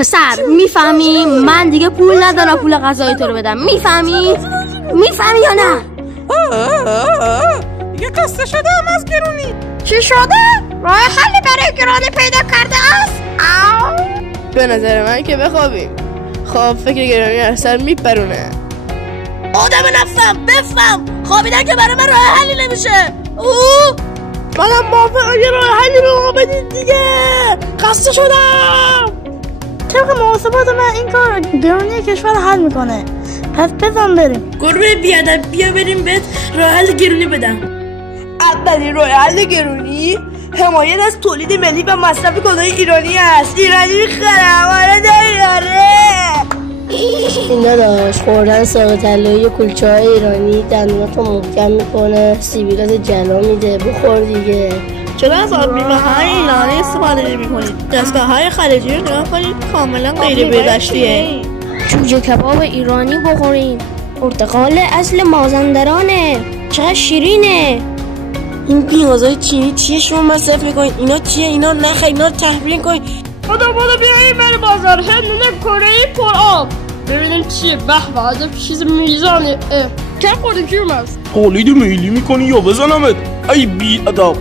پسر میفهمی من دیگه پول ندارم پول غذای تو رو بدم. میفهمی یا نه؟ دیگه قصه شده هم از گرونی. چی شده؟ راه حلی برای گرانی پیدا کرده است؟ به نظر من که بخوابیم. خواب فکر گرانی از سر میپرونه. آدم نفهم بفهم خوابیدن که برای من راه حلی نمیشه. منم موافقم یه راه حلی به ما بدید دیگه. خسته شدم. طبق محاسبات من این کار گرونی کشور حل میکنه. پس بزن بریم. گربه بیادب بیا بریم بهت راه حل گرونی بدم. اولین راه حل گرونی حمایت از تولید ملی و مصرف کالای ایرانی است. ایرانی میخرم. آره داره. این داداش خوردن ساق طلایی کلچه های ایرانی دندوناتو محکم میکنه، سیبیلات جلا میده. بخور دیگه. چرا از آب میوه های ایرانی استفاده نمی‌کنید؟ دستگاه های خارجی رو نگاه کنید کاملا غیر بهداشتیه. جوجه کباب ایرانی بخوریم. پرتقال اصل مازندرانه. چقدر شیرینه. این پیازای چینی چیه شما مصرف میکنید؟ اینا چیه؟ اینا نخیر، اینا رو تحویل کنید. خدا بیاییم بر بازار هندونه کره‌ای پر آب ببینیم چیه. به عجب چیز میزانه. چرا خوردی جرم است؟ تولید میلی میکنی یا بزنمت؟ ای بی ادب.